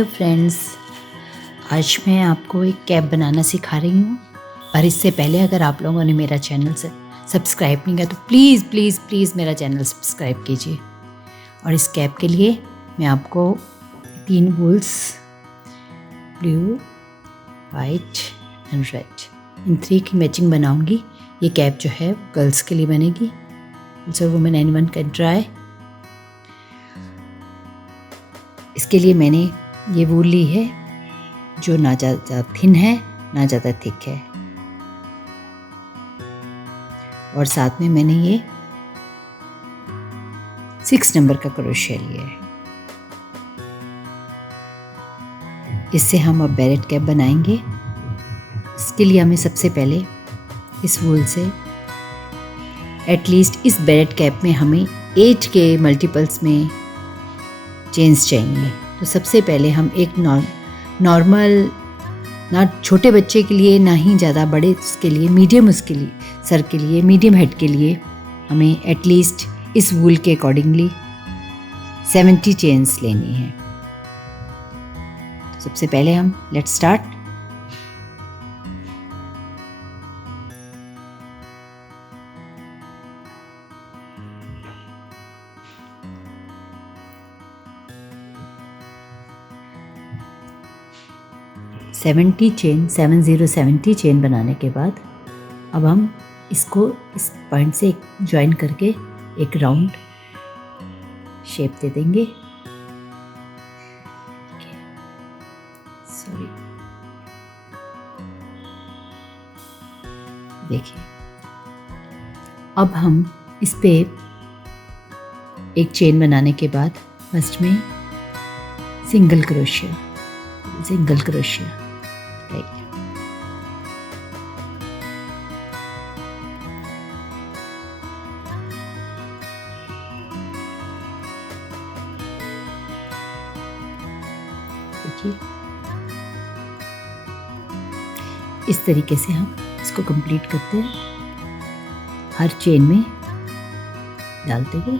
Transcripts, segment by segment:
Hello friends, आज मैं आपको एक कैप बनाना सिखा रही हूँ। और इससे पहले अगर आप लोगों ने मेरा चैनल से सब्सक्राइब नहीं किया तो प्लीज़ प्लीज़ प्लीज़ मेरा चैनल सब्सक्राइब कीजिए। और इस कैप के लिए मैं आपको 3 wools, blue, white and red, इन 3 की मैचिंग बनाऊंगी। ये कैप जो है गर्ल्स के लिए बनेगी, सो वुमेन एनीवन कैन ट्राई। इसके लिए मैंने ये वूल ली है जो ना ज़्यादा थिन है ना ज़्यादा थिक है, और साथ में मैंने ये 6 नंबर का क्रोशिया लिया है। इससे हम अब बेरेट कैप बनाएंगे। इसके लिए हमें सबसे पहले इस वूल से एटलीस्ट इस बेरेट कैप में हमें 8 के मल्टीपल्स में चेन्स चाहिए। तो सबसे पहले हम एक नॉर्मल, ना छोटे बच्चे के लिए ना ही ज़्यादा बड़े उसके लिए, मीडियम उसके लिए सर के लिए, मीडियम हेड के लिए हमें एटलीस्ट इस वूल के अकॉर्डिंगली 70 चेन्स लेनी है। तो सबसे पहले हम लेट्स स्टार्ट। सेवन 70 चेन बनाने के बाद अब हम इसको इस पॉइंट से ज्वाइन करके एक राउंड शेप दे देंगे। सॉरी, देखिए अब हम इस पे एक चेन बनाने के बाद फर्स्ट में सिंगल क्रोशिया देखिए इस तरीके से हम इसको कंप्लीट करते हैं, हर चेन में डालते हुए।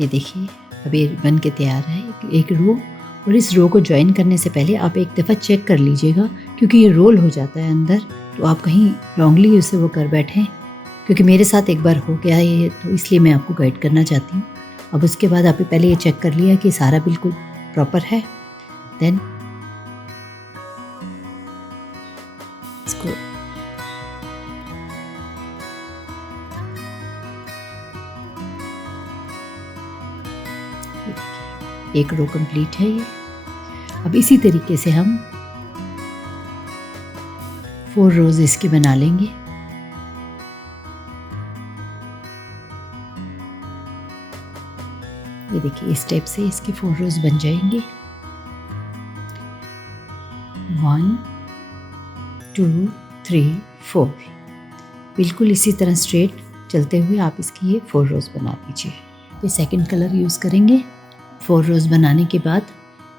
ये देखिए अब ये बन के तैयार है एक रो। और इस रो को ज्वाइन करने से पहले आप एक दफ़ा चेक कर लीजिएगा, क्योंकि ये रोल हो जाता है अंदर, तो आप कहीं रॉन्गली उसे वो कर बैठें, क्योंकि मेरे साथ एक बार हो गया ये, तो इसलिए मैं आपको गाइड करना चाहती हूँ। अब उसके बाद आप पहले ये चेक कर लिया कि सारा बिल्कुल प्रॉपर है, देन इसको एक रो कंप्लीट है ये। अब इसी तरीके से हम 4 रोज इसके बना लेंगे। ये देखिए इस टाइप से इसकी 4 रोज बन जाएंगे। 1 2 3 4 बिल्कुल इसी तरह स्ट्रेट चलते हुए आप इसकी ये 4 रोज बना दीजिए। फिर सेकंड कलर यूज़ करेंगे। 4 रोज़ बनाने के बाद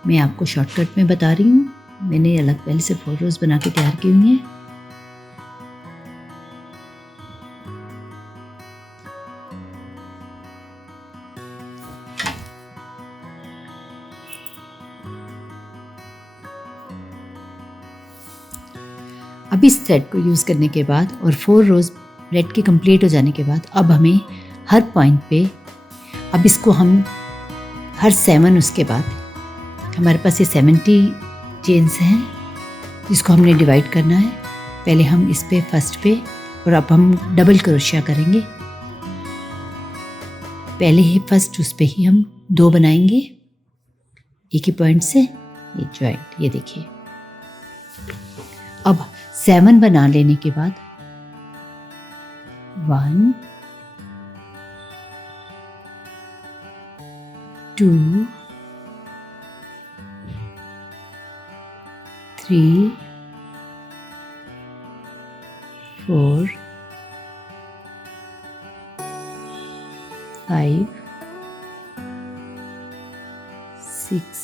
मैं आपको शॉर्टकट में बता रही हूँ, मैंने अलग पहले से 4 रोज़ बना के तैयार की हुई हैं। अब इस थ्रेड को यूज़ करने के बाद और 4 रोज़ रेड के कंप्लीट हो जाने के बाद अब हमें हर पॉइंट पे, अब इसको हम हर 7 उसके बाद हमारे पास ये 70 चेन्स हैं जिसको हमने डिवाइड करना है। पहले हम इस पे फर्स्ट पे, और अब हम डबल क्रोशिया करेंगे। पहले ही फर्स्ट उस पे ही हम 2 बनाएंगे एक ही पॉइंट से, ये जॉइंट, ये देखिए। अब 7 बना लेने के बाद 1 2 3 4 5 6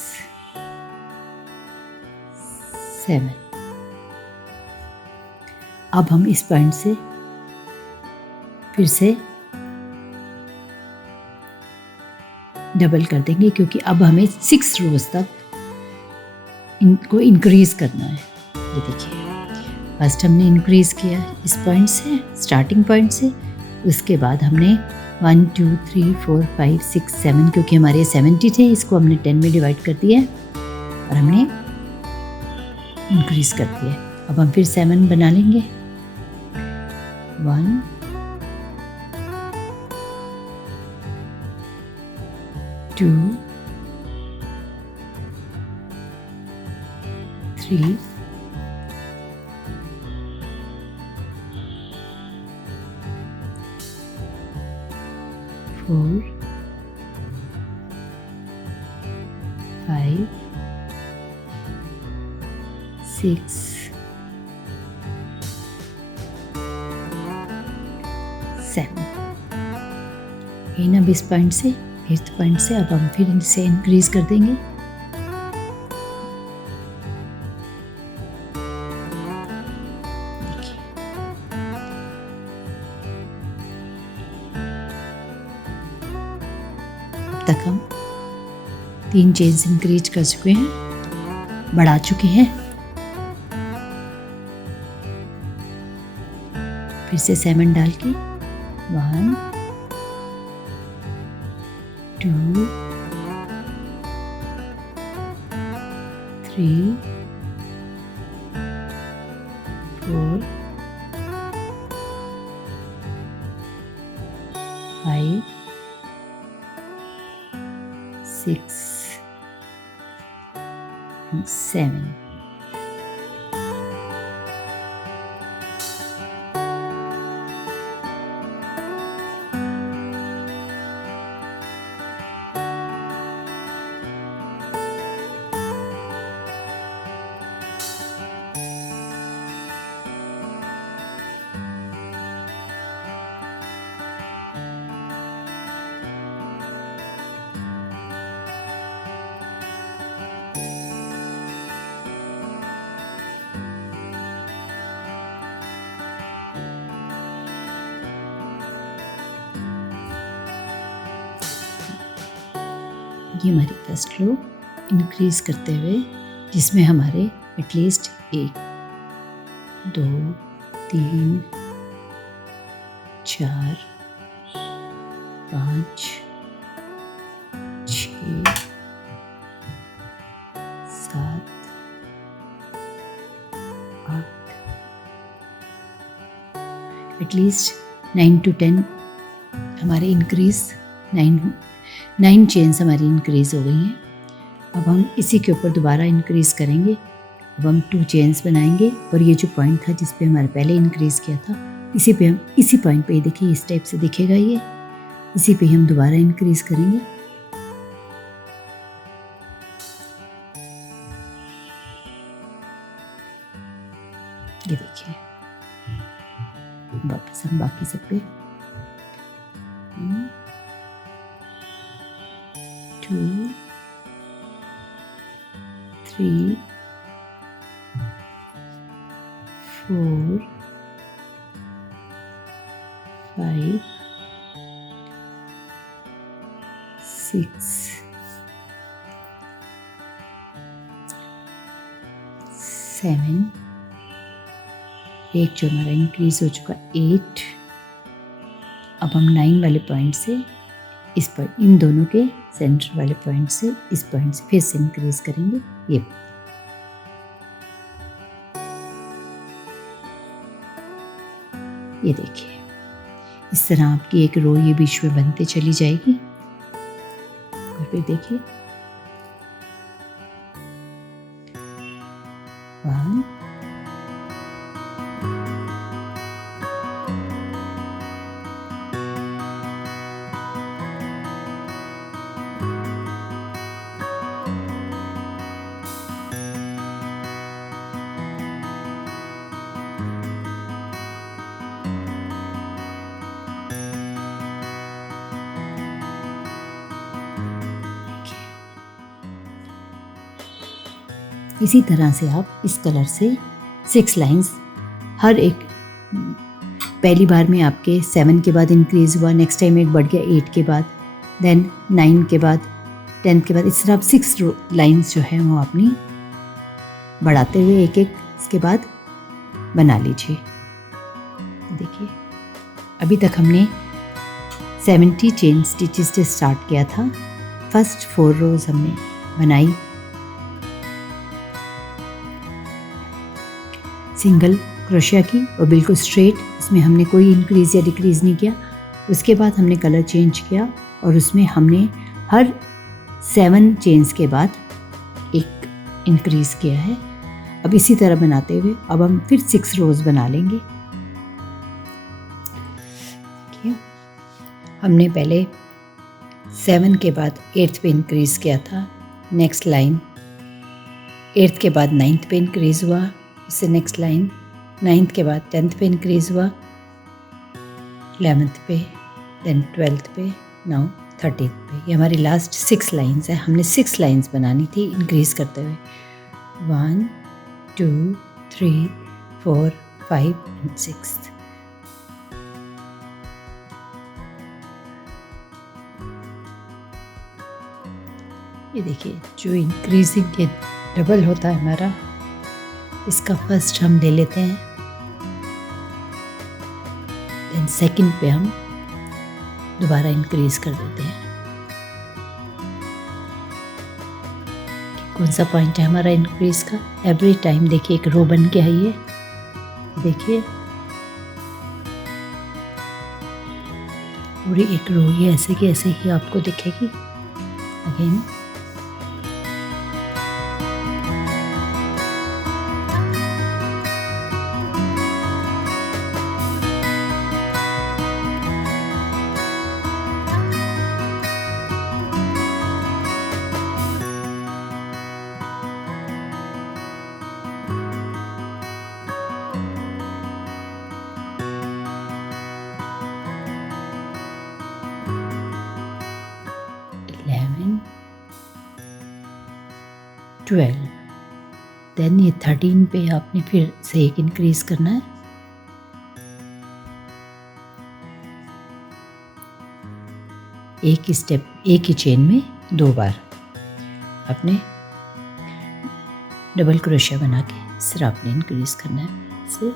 7। अब हम इस पॉइंट से फिर से डबल कर देंगे, क्योंकि अब हमें 6 रोज तक इनको इंक्रीज करना है। ये देखिए, फर्स्ट हमने इंक्रीज किया इस पॉइंट से, स्टार्टिंग पॉइंट से। उसके बाद हमने 1 2 3 4 5 6 7, क्योंकि हमारे 70 थे, इसको हमने 10 में डिवाइड कर दिया और हमने इंक्रीज कर दिया। अब हम फिर 7 बना लेंगे। 1 2 3 4 5 6 7। इन अब इस पॉइंट से, 8th पॉइंट से अब हम फिर इनसे इंक्रीज कर देंगे। देखिए, अब तक हम 3 चेन्स इंक्रीज कर चुके हैं, बढ़ा चुके हैं। फिर से 7 डाल के 1 2 3 4 5 6 and 7। ये हमारी फर्स्ट रो इंक्रीज करते हुए, जिसमें हमारे एटलीस्ट 1 2 3 4 5 6 7 8 एटलीस्ट 9 to 10 हमारे इंक्रीज 9 चेन्स हमारी इंक्रीज हो गई हैं। अब हम इसी के ऊपर दोबारा इंक्रीज करेंगे। अब हम 2 चेन्स बनाएंगे और ये जो पॉइंट था जिस पे हमारे पहले इंक्रीज किया था, इसी पे हम, इसी पॉइंट पे देखिए इस टाइप से दिखेगा, ये इसी पे हम दोबारा इंक्रीज करेंगे। ये देखिए, वापस हम बाकी सब पे 2 3 4 5 6 7, एक जो हमारा इंक्रीज हो चुका 8। अब हम 9 वाले पॉइंट से इस पर, इन दोनों के सेंटर वाले पॉइंट से इस पॉइंट से फिर से इंक्रीज करेंगे। ये देखिए, इस तरह आपकी एक रो ये बीच में बनते चली जाएगी। और फिर देखिए, 1, इसी तरह से आप इस कलर से 6 लाइंस हर एक, पहली बार में आपके 7 के बाद इंक्रीज़ हुआ, नेक्स्ट टाइम एक बढ़ गया 8 के बाद, देन 9 के बाद, 10 के बाद, इस तरह आप 6 लाइंस जो है वो अपनी बढ़ाते हुए एक एक इसके बाद बना लीजिए। देखिए अभी तक हमने 70 चेन स्टिचेस से स्टार्ट किया था। फर्स्ट 4 रोज हमने बनाई सिंगल क्रोशिया की और बिल्कुल स्ट्रेट, इसमें हमने कोई इंक्रीज़ या डिक्रीज़ नहीं किया। उसके बाद हमने कलर चेंज किया और उसमें हमने हर 7 चेन्स के बाद एक इंक्रीज़ किया है। अब इसी तरह बनाते हुए अब हम फिर 6 रोज़ बना लेंगे। हमने पहले 7 के बाद 8th पे इंक्रीज़ किया था, नेक्स्ट लाइन 8th के बाद 9th पे इंक्रीज़ हुआ, उससे नेक्स्ट लाइन 9th के बाद 10th पे इंक्रीज़ हुआ, 11th पे, देन 12th पे, नाउ 13th पे। ये हमारी लास्ट 6 लाइंस है। हमने 6 लाइंस बनानी थी इंक्रीज़ करते हुए, 1 2 3 4 5 एंड 6। ये देखिए जो इंक्रीजिंग के डबल होता है हमारा, इसका फर्स्ट हम ले लेते हैं, देन सेकंड पे हम दोबारा इंक्रीज कर देते हैं। कौन सा पॉइंट है हमारा इंक्रीज का? एवरी टाइम देखिए एक रो बन के आई है, देखिए पूरी एक रो ये ऐसे की ऐसे ही आपको दिखेगी। अगेन देन ये 13 पे आपने फिर से एक इंक्रीज करना है, एक ही स्टेप एक ही चेन में 2 बार आपने डबल क्रोशिया बना के सिर्फ आपने इंक्रीज करना है से।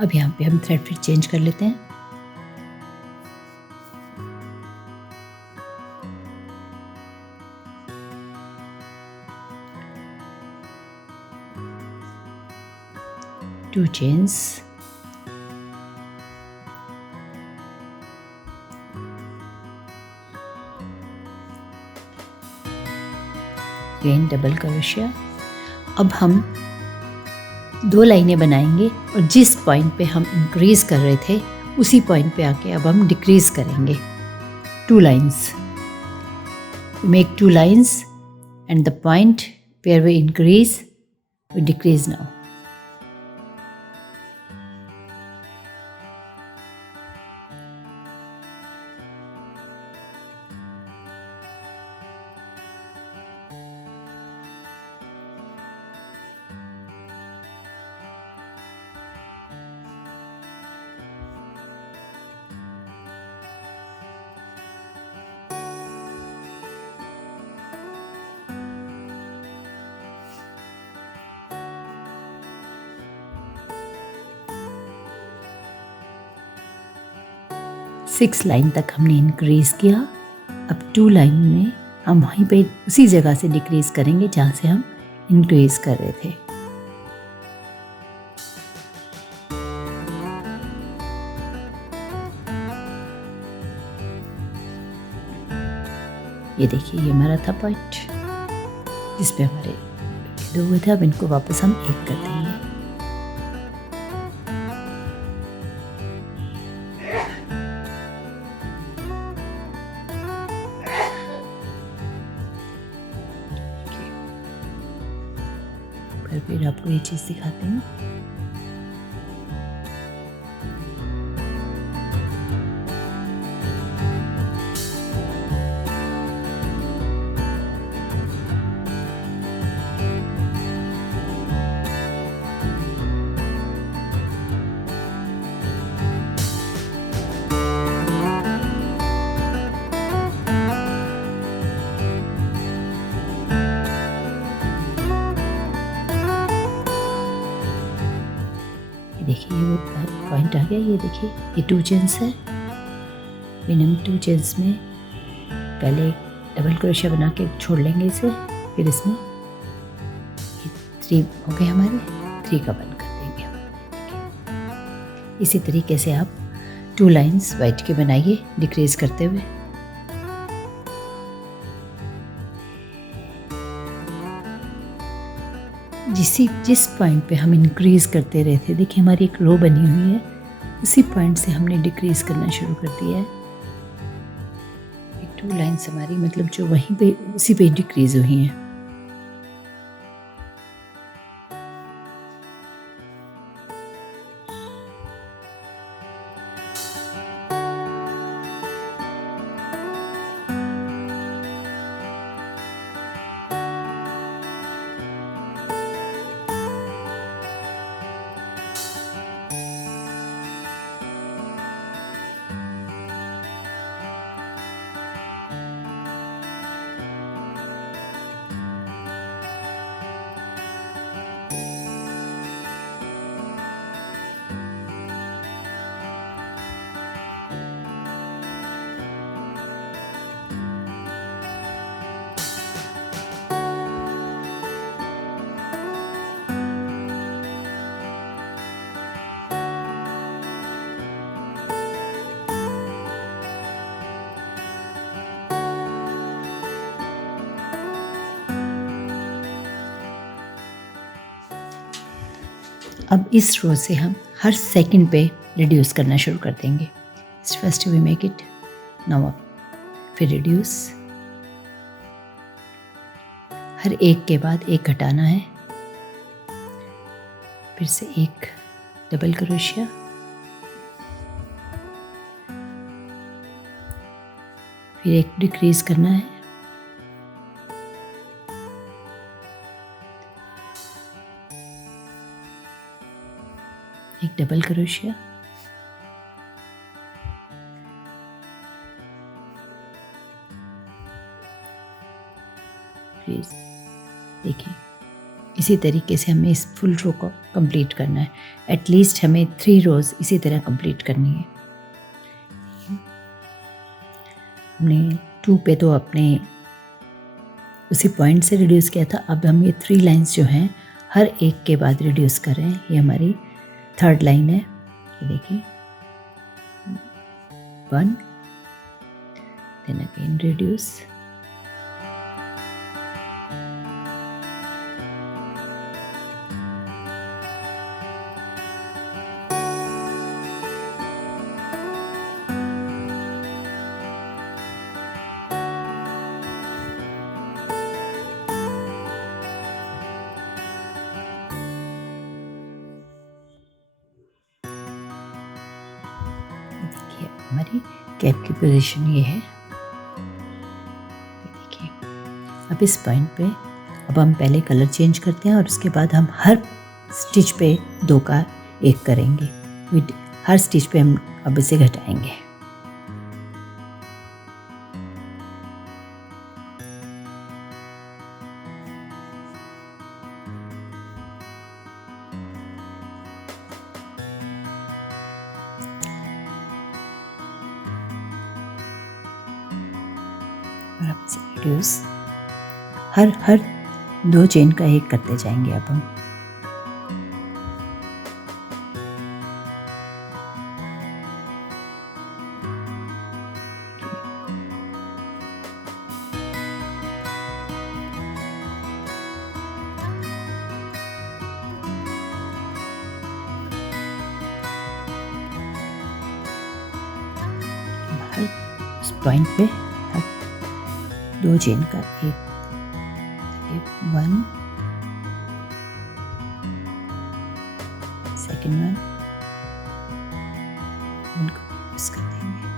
अब यहाँ पे हम थ्रेड फिर चेंज कर लेते हैं। To chains, again double crochet. अब हम 2 लाइनें बनाएंगे और जिस पॉइंट पे हम इंक्रीज कर रहे थे उसी पॉइंट पे आके अब हम डिक्रीज करेंगे। 2 lines, make 2 lines and the point where we increase we decrease now. 6 line तक हमने इंक्रीज़ किया। अब 2 लाइन में हम वहीं पे उसी जगह से डिक्रीज़ करेंगे जहाँ से हम इंक्रीज़ कर रहे थे। ये देखिए, ये हमारा था पॉइंट जिस पे हमारे 2 हुए थे। अब इनको वापस हम 1 कर देंगे। फिर आपको ये चीज़ दिखाती हूँ। देखिए ये पॉइंट आ गया। ये देखिए, ये 2 चेन्स है। फिर हम 2 चेन्स में पहले डबल क्रोशिया बना के छोड़ लेंगे इसे। फिर इसमें 3 हो गए हमारे, 3 का बंद कर देंगे हम। इसी तरीके से आप 2 लाइंस वाइट के बनाइए डिक्रीज करते हुए। जिस पॉइंट पे हम इंक्रीज करते रहे थे, देखिए हमारी एक रो बनी हुई है, उसी पॉइंट से हमने डिक्रीज करना शुरू कर दिया है। 2 लाइन्स हमारी मतलब जो वहीं पे उसी पे डिक्रीज हुई हैं। अब इस रो से हम हर सेकंड पे रिड्यूस करना शुरू कर देंगे। First we make it now up, फिर रिड्यूस, हर एक के बाद एक घटाना है, फिर से एक डबल क्रोशिया, फिर एक डिक्रीज करना है, एक डबल क्रोशिया, फिर देखिए इसी तरीके से हमें इस फुल रो को कंप्लीट करना है। एटलीस्ट हमें 3 रोज इसी तरह कंप्लीट करनी है। हमने 2 पे तो अपने उसी पॉइंट से रिड्यूस किया था। अब हम ये 3 लाइंस जो हैं हर एक के बाद रिड्यूस कर रहे हैं। ये हमारी 3rd लाइन है। ये देखिए 1 देन अगेन रिड्यूस, हमारी कैप की पोजीशन ये है। देखिए अब इस पॉइंट पे अब हम पहले कलर चेंज करते हैं और उसके बाद हम हर स्टिच पे 2 का 1 करेंगे। हर स्टिच पे हम अब इसे घटाएंगे। और अब से रिड्यूस हर 2 चेन का एक करते जाएंगे अब हम। हर उस पॉइंट पे हर 2 चेन का एक 1 सेकेंड 1 उनको यूज कर देंगे।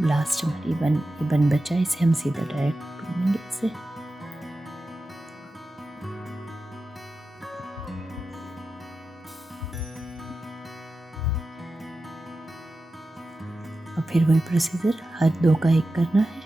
लास्ट हमारी बन बचा, इसे हम सीधा डायरेक्ट पकड़ेंगे इसे। और फिर वही प्रोसीजर हर 2 का एक करना है।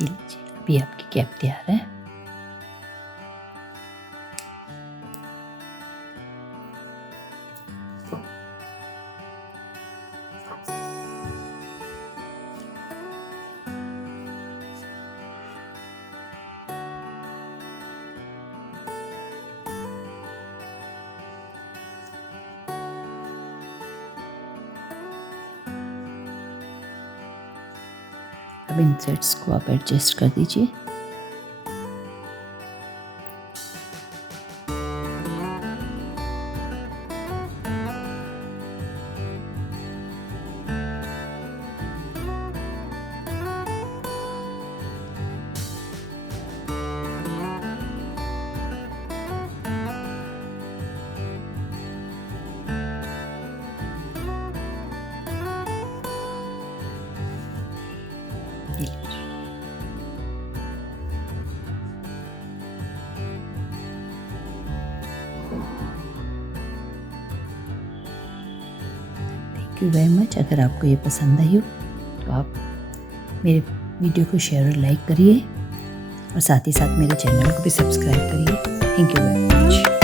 ये लीजिए, अभी आपकी कैप तैयार है। अब इन सेट्स को आप एडजस्ट कर दीजिए। Thank you very much. अगर आपको ये पसंद आई हो तो आप मेरे वीडियो को शेयर और लाइक करिए और साथ ही साथ मेरे चैनल को भी सब्सक्राइब करिए। Thank you very much.